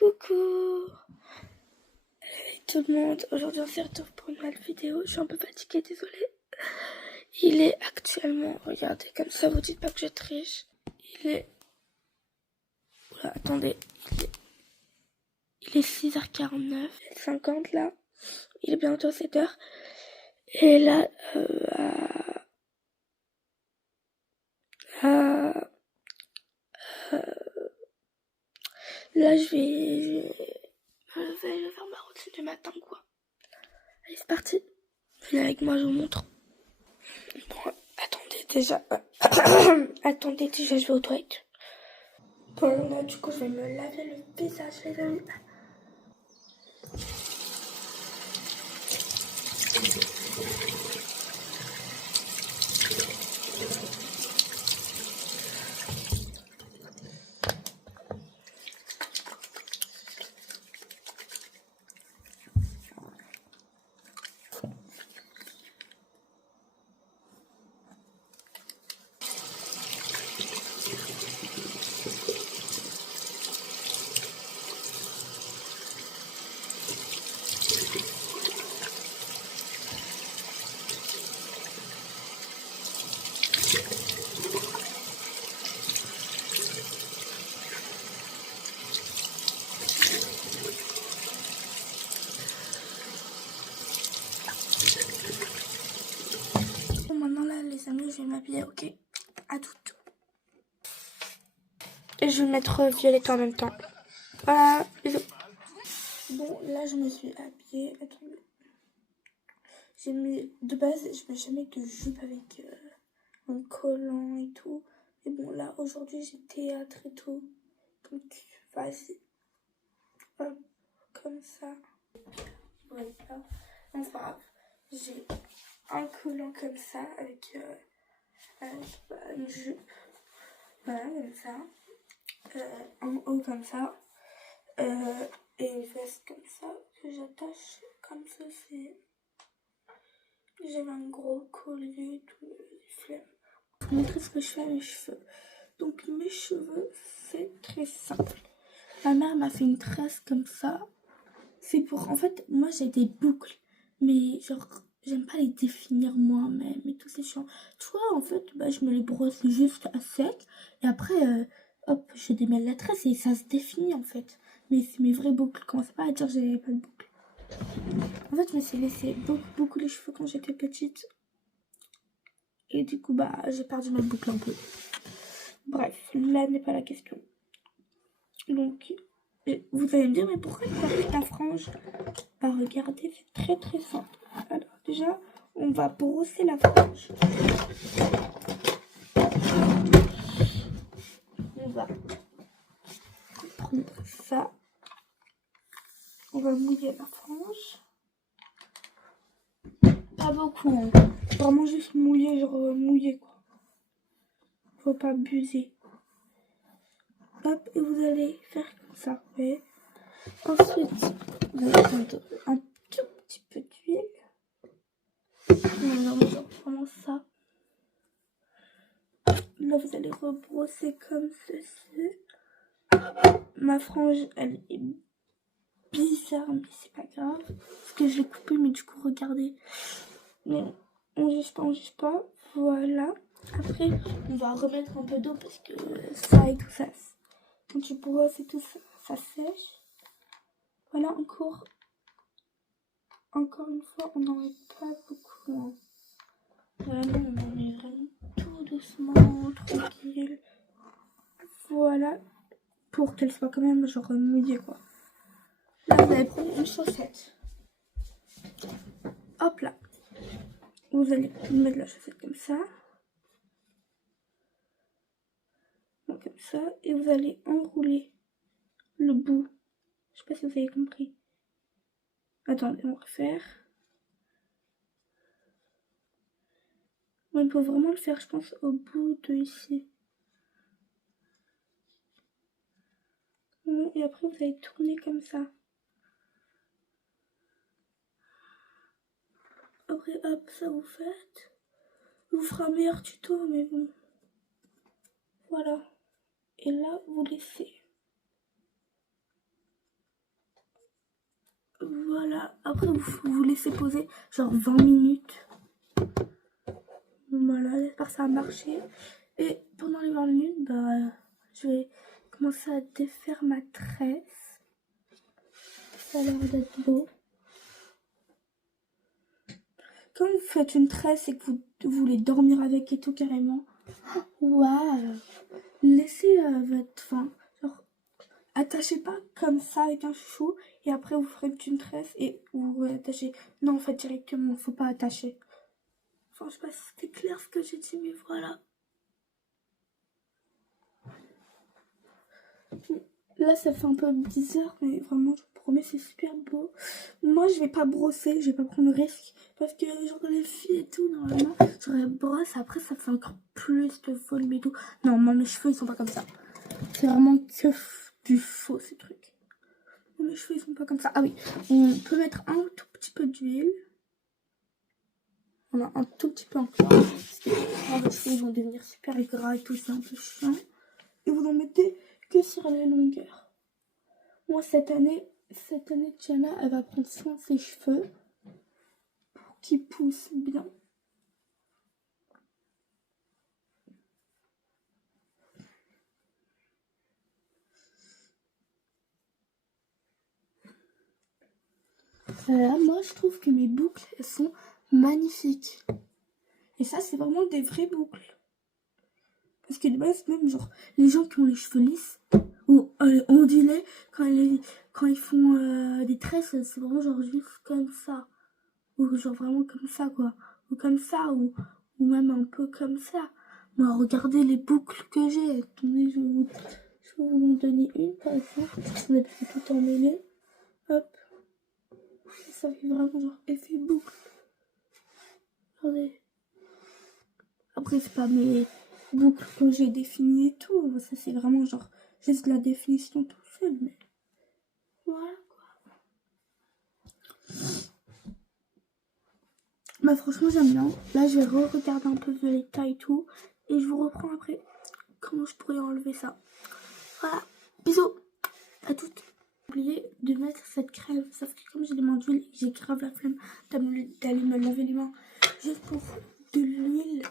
Coucou tout le monde, aujourd'hui on se retrouve pour une nouvelle vidéo. Je suis un peu fatiguée, désolée. Il est actuellement, regardez comme ça, vous dites pas que je triche. Il est... Oula, attendez, il est 6h49, 50 là. Il est bientôt 7h. Et là, là je vais faire ma routine du matin quoi. Allez, c'est parti. Venez avec moi, je vous montre. Bon, attendez déjà. Attendez déjà, je vais aux toilettes. Bon, là, du coup, je vais me laver le visage, les amis. Bon, maintenant, là, les amis, je vais m'habiller, ok? À toutes. Et je vais mettre violette en même temps. Voilà, bisous. Bon, là, je me suis habillée. Attendez. J'ai mis, de base, je mets jamais de jupe avec un collant et tout. Et bon, là, aujourd'hui, j'ai théâtre et tout. Donc, vas-y. Hop, comme ça. Voilà. Non, c'est pas grave. J'ai un collant comme ça avec une jupe. Voilà, comme ça. En haut comme ça. Et une veste comme ça que j'attache comme ceci. J'avais un gros collier et tout, flemme. Je vous montrer ce que je fais à mes cheveux. Donc mes cheveux, c'est très simple. Ma mère m'a fait une tresse comme ça. C'est pour... En fait, moi j'ai des boucles. Mais genre, j'aime pas les définir moi-même et tout, c'est chiant. Tu vois, en fait, bah, je me les brosse juste à sec. Et après, hop, je démêle la tresse et ça se définit en fait. Mais c'est mes vraies boucles. Commencez pas à dire que j'avais pas de boucles. En fait, je me suis laissé beaucoup les cheveux quand j'étais petite. Et du coup, bah, j'ai perdu ma boucle un peu. Bref, là n'est pas la question. Donc, vous allez me dire, mais pourquoi tu as fait ta frange? Bah, regardez, c'est très simple. Alors, déjà, on va brosser la frange. On va prendre ça. On va mouiller la frange. Pas beaucoup, hein. Vraiment juste mouiller, genre mouiller, quoi. Faut pas abuser. Hop, et vous allez faire comme ça. Et ensuite, vous allez prendre un tout petit peu d'huile. Non, genre vraiment ça. Là, vous allez rebrosser comme ceci. Ma frange, elle est bizarre, mais c'est pas grave. Parce que je l'ai coupée, mais du coup, regardez. Mais on juge pas. Voilà. Après, on va remettre un peu d'eau parce que ça et tout ça, quand tu brosses et tout ça, ça sèche. Voilà, encore une fois, on n'en met pas beaucoup. Hein. Vraiment, on en met vraiment tout doucement, tranquille. Voilà, pour qu'elle soit quand même genre mouillée quoi. Là, vous allez prendre une chaussette. Hop là. Vous allez mettre la chaussette comme ça. Donc, comme ça. Et vous allez enrouler le bout. Je sais pas si vous avez compris. Attendez, on va refaire. Ouais, il faut vraiment le faire, je pense, au bout de ici. Et après, vous allez tourner comme ça. Après, hop, ça vous faites. Je vous ferai un meilleur tuto, mais bon. Voilà. Et là, vous laissez. Voilà, après vous laissez poser genre 20 minutes. Voilà, j'espère que ça a marché. Et pendant les 20 minutes, bah, je vais commencer à défaire ma tresse. Ça a l'air d'être beau. Quand vous faites une tresse et que vous voulez dormir avec et tout carrément, waouh, laissez votre fin. Genre, attachez pas comme ça avec un chou et après vous ferez une tresse et vous attachez. Non, en fait, directement, faut pas attacher. Enfin, je sais pas si c'était clair ce que j'ai dit, mais voilà. Là, ça fait un peu bizarre, mais vraiment, je vous promets, c'est super beau. Moi, je vais pas brosser, je vais pas prendre le risque. Parce que, genre, les filles et tout, normalement, j'aurais brosse, après, ça fait encore plus de volume et tout. Non, moi, mes cheveux, ils sont pas comme ça. C'est vraiment que du faux, ces trucs. Mes cheveux, ils sont pas comme ça. Ah oui, on peut mettre un tout petit peu d'huile. On a un tout petit peu encore. Parce que vos cheveux, ils vont devenir super gras et tout, c'est un peu chiant. Et vous en mettez que sur les longueurs. Moi, cette année, Tiana, elle va prendre soin de ses cheveux pour qu'ils poussent bien. Là, moi, je trouve que mes boucles, elles sont magnifiques. Et ça, c'est vraiment des vraies boucles. Parce que de base, même, genre, les gens qui ont les cheveux lisses, ou ondulés, quand ils font des tresses, c'est vraiment genre juste comme ça. Ou genre vraiment comme ça, quoi. Ou comme ça, ou même un peu comme ça. Moi, regardez les boucles que j'ai. Attendez, je vais vous en donner une, par exemple. On a pu tout emmêler. Hop. Ça fait vraiment genre effet boucle. Regardez. Après, c'est pas mes boucles que j'ai définies et tout. Ça, c'est vraiment genre juste la définition tout seul. Mais voilà, quoi. Bah, franchement, j'aime bien. Là, je vais re-regarder un peu Violetta et tout. Et je vous reprends après comment je pourrais enlever ça. Voilà. Bisous à toutes. Oublié de mettre cette crème. Sauf que comme j'ai des mains d'huile, j'ai grave la flemme d'aller me laver les mains juste pour de l'huile.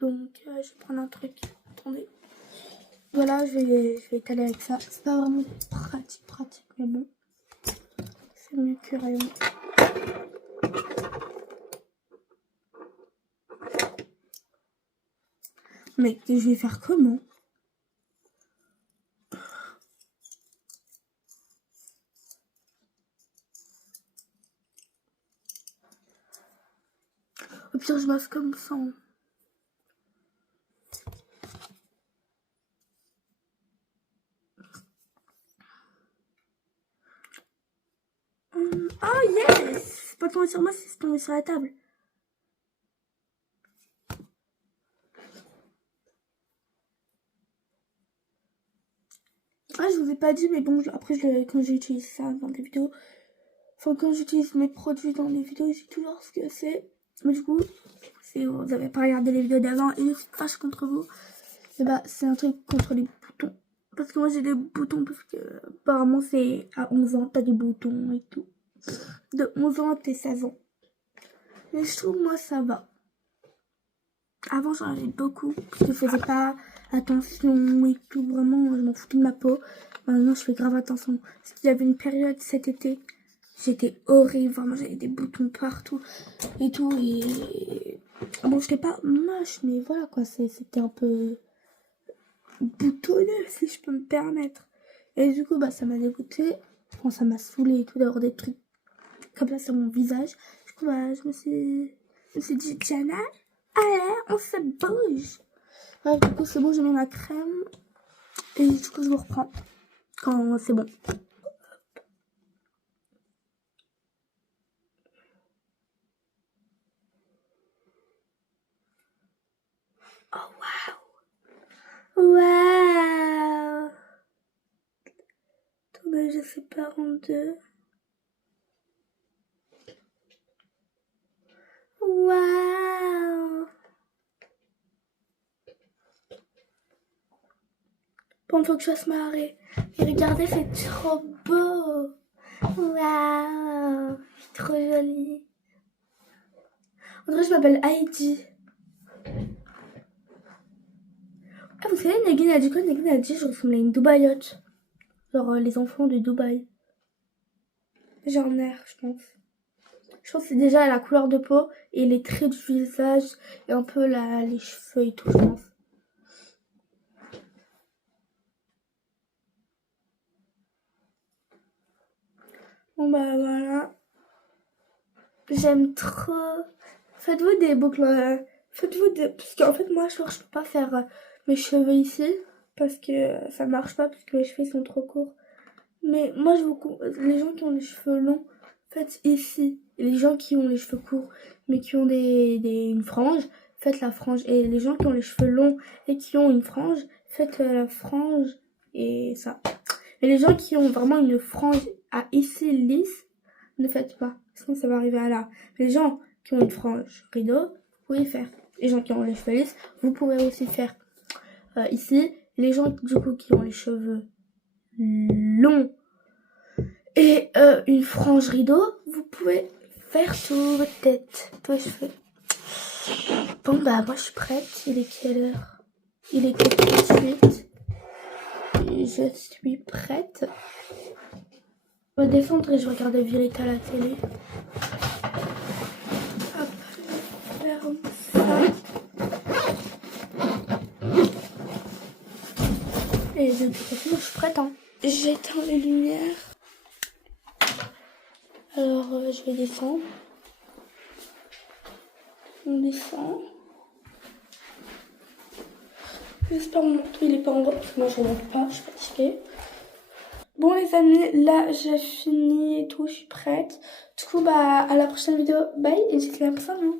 Donc, je vais prendre un truc. Attendez. Voilà, je vais étaler avec ça. C'est pas vraiment pratique, mais bon. C'est mieux que rien. Mais je vais faire comment? Au pire, je masse comme ça. Oh yes! C'est pas tombé sur moi, c'est tombé sur la table. Ah, je vous ai pas dit, mais bon, après, quand j'utilise ça dans des vidéos, enfin, quand j'utilise mes produits dans des vidéos, je dis toujours ce que c'est. Mais du coup, si vous n'avez pas regardé les vidéos d'avant et je crache contre vous, et bah, c'est un truc contre les boutons. Parce que moi, j'ai des boutons, parce que apparemment, c'est à 11 ans, t'as des boutons et tout. De 11 ans à 16 ans. Mais je trouve, moi, ça va. Avant, j'en avais beaucoup, parce que je faisais pas attention et tout. Vraiment, je m'en foutais de ma peau. Maintenant, je fais grave attention. Parce qu'il y avait une période cet été, j'étais horrible. Vraiment, j'avais des boutons partout et tout. Et bon, j'étais pas moche, mais voilà quoi. C'était un peu boutonneux, si je peux me permettre. Et du coup, bah, ça m'a dégoûté. Enfin, ça m'a saoulé et tout d'avoir des trucs comme ça sur mon visage. Du coup, bah, je me suis dit, Tiana, allez, on se bouge. Ouais, du coup, c'est bon, j'ai mis ma crème. Et du coup, je vous reprends quand c'est bon. Oh, waouh! Waouh! Attendez, je sépare en deux. Waouh! Bon, faut que je fasse marrer. Et regardez, c'est trop beau! Waouh, je suis trop jolie. En vrai, je m'appelle Heidi. Ah, vous savez, Nagin a dit quoi? Nagin a dit je ressemble à une Dubaïote. Genre les enfants de Dubaï. J'ai un air, je pense. Je pense que c'est déjà la couleur de peau et les traits du visage et un peu les cheveux et tout, je pense. Bon bah voilà. J'aime trop. Faites-vous des boucles. Faites-vous des. Parce qu'en fait, moi, je peux pas faire mes cheveux ici. Parce que ça marche pas, parce que mes cheveux sont trop courts. Mais moi, les gens qui ont les cheveux longs, faites ici. Et les gens qui ont les cheveux courts, mais qui ont une frange, faites la frange. Et les gens qui ont les cheveux longs et qui ont une frange, faites la frange et ça. Mais les gens qui ont vraiment une frange à ici lisse, ne faites pas. Sinon, ça va arriver à là. Mais les gens qui ont une frange rideau, vous pouvez faire. Les gens qui ont les cheveux lisses, vous pouvez aussi faire ici. Les gens, du coup, qui ont les cheveux longs et une frange rideau, vous pouvez faire sur votre tête, tous les cheveux. Bon bah moi je suis prête. Il est quelle heure? Il est 4h38. Je suis prête. Je vais descendre et je regarde Vérité à la télé. Hop, ferme ça. Et de toute façon, je suis prête. Hein. J'éteins les lumières. Alors, je vais descendre. On descend. J'espère que mon manteau il est pas en bas. Parce que moi, je ne monte pas. Je suis fatiguée. Bon, les amis, là, j'ai fini et tout. Je suis prête. Du coup, bah, à la prochaine vidéo. Bye. Et j'étais la prochaine.